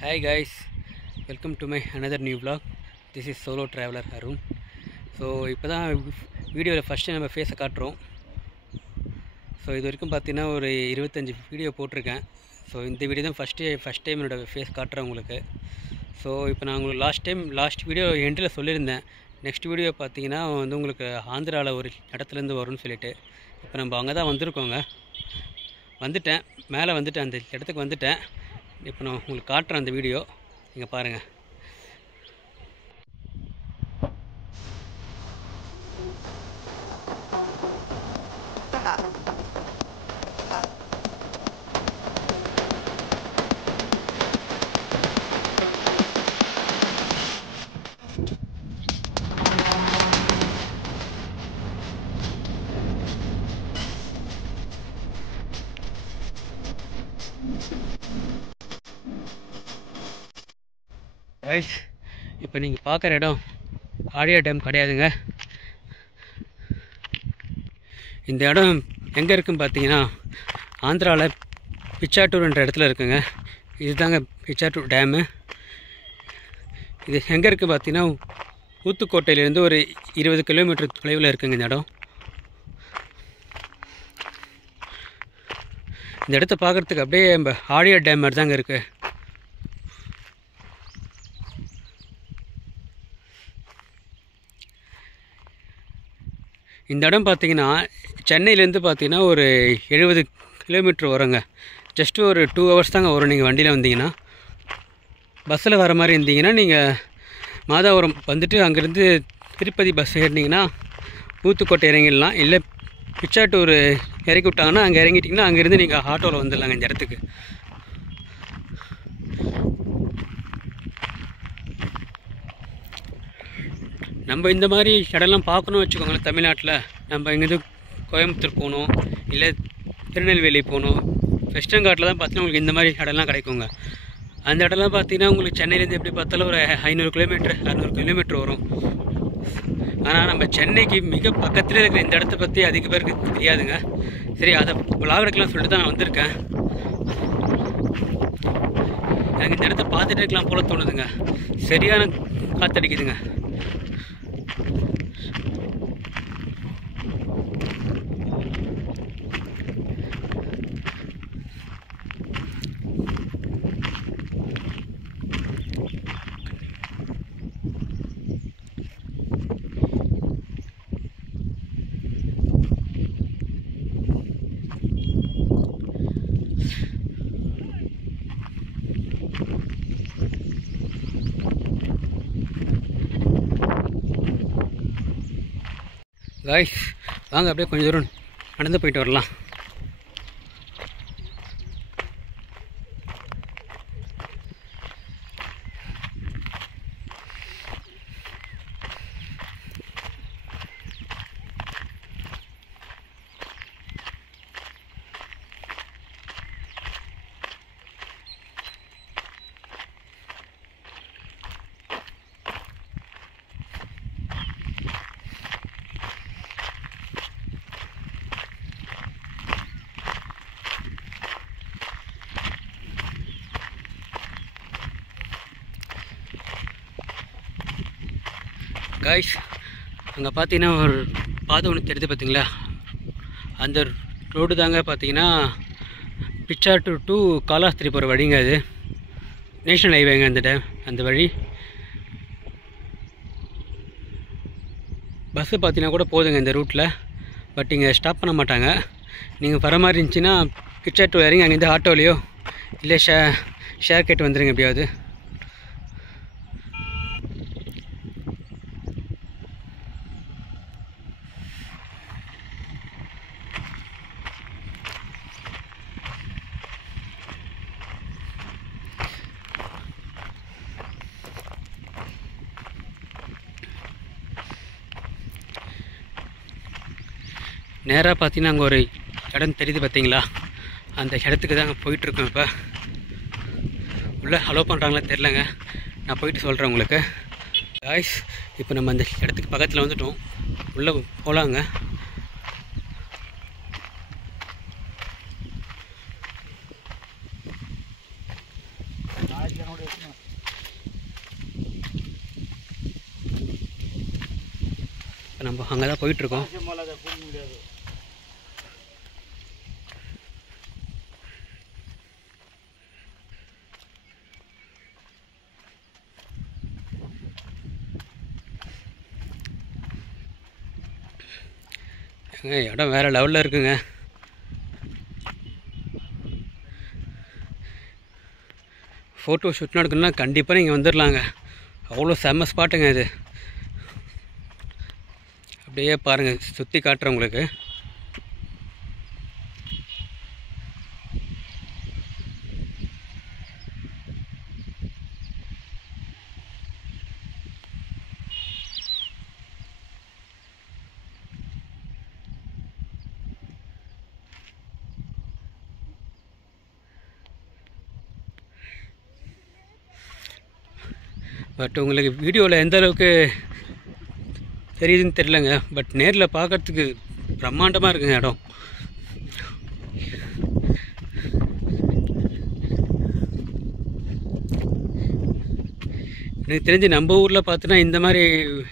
Hi guys, welcome to my another new vlog. This is solo traveler Arun. So இப்போ தான் வீடியோவில் first நம்ம ஃபேஸை காட்டுறோம். ஸோ இது வரைக்கும் பார்த்தீங்கன்னா ஒரு 25 வீடியோ போட்டிருக்கேன். ஸோ இந்த வீடியோ தான் ஃபஸ்ட் டைம் என்னோடய ஃபேஸ் காட்டுறேன் உங்களுக்கு. ஸோ இப்போ நான் உங்களுக்கு லாஸ்ட் வீடியோ எண்டில் சொல்லியிருந்தேன். நெக்ஸ்ட் வீடியோ பார்த்தீங்கன்னா வந்து உங்களுக்கு ஆந்திராவில் ஒரு இடத்துலேருந்து வரும்னு சொல்லிட்டு இப்போ நம்ம அங்கே தான் வந்திருக்கோங்க. மேலே வந்துட்டேன், அந்த இடத்துக்கு வந்துட்டேன். இப்போ நான் உங்களுக்கு காட்டுறேன் அந்த வீடியோ, நீங்கள் பாருங்கள். ரைட், இப்போ நீங்கள் பார்க்குற இடம் ஆழியா டேம் கிடையாதுங்க. இந்த இடம் எங்கே இருக்குதுன்னு பார்த்தீங்கன்னா ஆந்திராவில் பிச்சாட்டூர்ன்ற இடத்துல இருக்குங்க. இதுதாங்க பிச்சாட்டூர் டேமு. இது எங்கே இருக்குது பார்த்தீங்கன்னா ஊத்துக்கோட்டையிலேருந்து ஒரு 20 கிலோமீட்டர் தொலைவில் இருக்குங்க இந்த இடம். இந்த இடத்த பார்க்குறதுக்கு அப்படியே நம்ம ஆழியா டேம் மாதிரி தாங்க இருக்குது. இந்த இடம் பார்த்திங்கன்னா சென்னையிலேருந்து பார்த்தீங்கன்னா ஒரு 70 கிலோமீட்டர் வருங்க. ஜஸ்ட்டு ஒரு 2 ஹவர்ஸ் தாங்க வரும். நீங்கள் வண்டியில் வந்தீங்கன்னா, பஸ்ஸில் வர மாதிரி இருந்தீங்கன்னா நீங்கள் மாதாவரம் வந்துட்டு அங்கேருந்து திருப்பதி பஸ் ஏறினீங்கன்னா ஊத்துக்கோட்டை இறங்கிடலாம். இல்லை பிச்சாட்டூர் இறக்கி விட்டாங்கன்னா அங்கே இறங்கிட்டிங்கன்னா அங்கேருந்து நீங்கள் ஆட்டோவில் வந்துடலாங்க இந்த இடத்துக்கு. நம்ம இந்த மாதிரி இடம்லாம் பார்க்கணும்னு வச்சுக்கோங்களேன். தமிழ்நாட்டில் நம்ம எங்கேருந்து கோயம்புத்தூர் போகணும், இல்லை திருநெல்வேலி போகணும், வெஸ்டர்ன் காட்டில் தான் பார்த்தீங்கன்னா உங்களுக்கு இந்த மாதிரி இடம்லாம் கிடைக்குங்க. அந்த இடம்லாம் பார்த்தீங்கன்னா உங்களுக்கு சென்னையிலேருந்து எப்படி பார்த்தாலும் ஒரு 500 கிலோமீட்டர் 600 கிலோமீட்டர் வரும். ஆனால் நம்ம சென்னைக்கு மிக பக்கத்தில் இருக்கிற இந்த இடத்த பற்றி அதிக பேருக்கு தெரியாதுங்க. சரி, அதை விளாக் எடுக்கலாம் சொல்லிட்டு தான் நான் வந்திருக்கேன். எனக்கு இந்த இடத்த பார்த்துட்டு இருக்கலாம் போல தோணுதுங்க. சரியான காற்றடிக்குதுங்க. காய்ஸ், வாங்க அப்படியே கொஞ்சம் தூரம் நடந்து போயிட்டு வரலாம். காய்ஸ், அங்கே பார்த்தீங்கன்னா ஒரு பாதை ஒன்று தெரியுது பார்த்தீங்களா? அந்த ரோடு தாங்க பார்த்தீங்கன்னா பிச்சாட்டூர் டு காலாஸ்திரி போகிற வழிங்க. அது நேஷனல் ஹைவேங்க அந்த வழி. பஸ்ஸு பார்த்தீங்கன்னா கூட போதுங்க இந்த ரூட்டில். பட் இங்கே ஸ்டாப் பண்ண மாட்டாங்க. நீங்கள் வர மாதிரி இருந்துச்சுன்னா பிச்சாட்டூர் இறங்கி அங்கேருந்து ஆட்டோலையோ இல்லை ஷேர் கேட்டு வந்துடுங்க எப்படியாவது. நேராக பார்த்தீங்கன்னா அங்கே ஒரு இடம் தெரியுது பார்த்தீங்களா? அந்த இடத்துக்கு தாங்க போயிட்டுருக்கோம். இப்போ உள்ளே அலோவ் பண்ணுறாங்களா தெரிலங்க, நான் போயிட்டு சொல்கிறேன் உங்களுக்கு. காய்ஸ், இப்போ நம்ம அந்த இடத்துக்கு பக்கத்தில் வந்துட்டோம். உள்ளே போகலாங்க. நம்ம அங்கே தான் போயிட்டுருக்கோம். இடம் வேறு லெவலில் இருக்குங்க. ஃபோட்டோ ஷூட் நடக்கணும்னா கண்டிப்பாக நீங்கள் வந்துடலாங்க. அவ்வளோ செம்ம ஸ்பாட்டுங்க இது. அப்படியே பாருங்கள், சுற்றி காட்டுறேன் உங்களுக்கு. பட் உங்களுக்கு வீடியோவில் எந்த அளவுக்கு தெரியுதுன்னு தெரிலங்க. பட் நேரில் பார்க்குறதுக்கு பிரம்மாண்டமாக இருக்குங்க இடம். எனக்கு தெரிஞ்சு நம்ம ஊரில் பார்த்தீங்கன்னா இந்த மாதிரி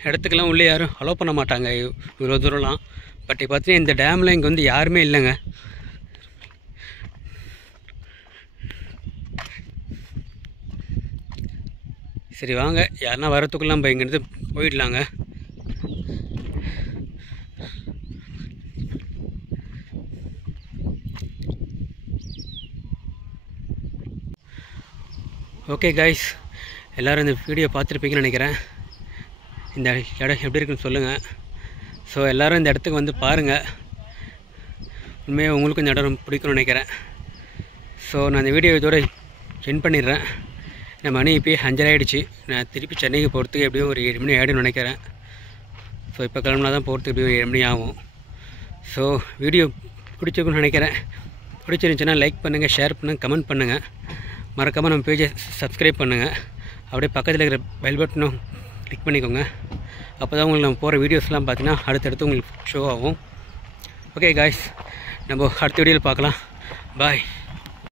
இடத்துக்கெல்லாம் உள்ளே யாரும் அலோவ் பண்ண மாட்டாங்க இவ்வளோ தூரம்லாம். பட் இப்போ பார்த்தீங்கன்னா இந்த டேமில் இங்கே வந்து யாருமே இல்லைங்க. சரி வாங்க, யாருன்னா வரத்துக்குள்ள நம்ம இங்கேருந்து போயிடலாங்க. ஓகே கைஸ், எல்லோரும் இந்த வீடியோ பார்த்துருப்பீங்கன்னு நினைக்கிறேன். இந்த இடம் எப்படி இருக்குன்னு சொல்லுங்கள். ஸோ எல்லோரும் இந்த இடத்துக்கு வந்து பாருங்கள். உண்மையாக உங்களுக்கும் இந்த இடம் பிடிக்கும்னு நினைக்கிறேன். ஸோ நான் இந்த வீடியோ இதோட சென்ட் பண்ணிடுறேன். மணி இப்போயே 5:30 ஆகிடுச்சு. நான் திருப்பி சென்னைக்கு போகிறதுக்கு எப்படியும் ஒரு 7 மணி ஆகிடும்னு நினைக்கிறேன். ஸோ இப்போ கிளம்புனா தான் போகிறதுக்கு எப்படியும் ஒரு 7 மணி ஆகும். ஸோ வீடியோ பிடிச்சிருக்குன்னு நினைக்கிறேன். பிடிச்சிருந்துச்சுன்னா லைக் பண்ணுங்கள், ஷேர் பண்ணுங்கள், கமெண்ட் பண்ணுங்கள். மறக்காமல் நம்ம பேஜை சப்ஸ்கிரைப் பண்ணுங்கள். அப்படியே பக்கத்தில் இருக்கிற பெல் பட்டனும் கிளிக் பண்ணிக்கோங்க. அப்போ தான் உங்களுக்கு நம்ம போகிற வீடியோஸ்லாம் பார்த்தீங்கன்னா அடுத்தடுத்து உங்களுக்கு ஷோ ஆகும். ஓகே காய்ஸ், நம்ம அடுத்த வீடியோவில் பார்க்கலாம். பாய்.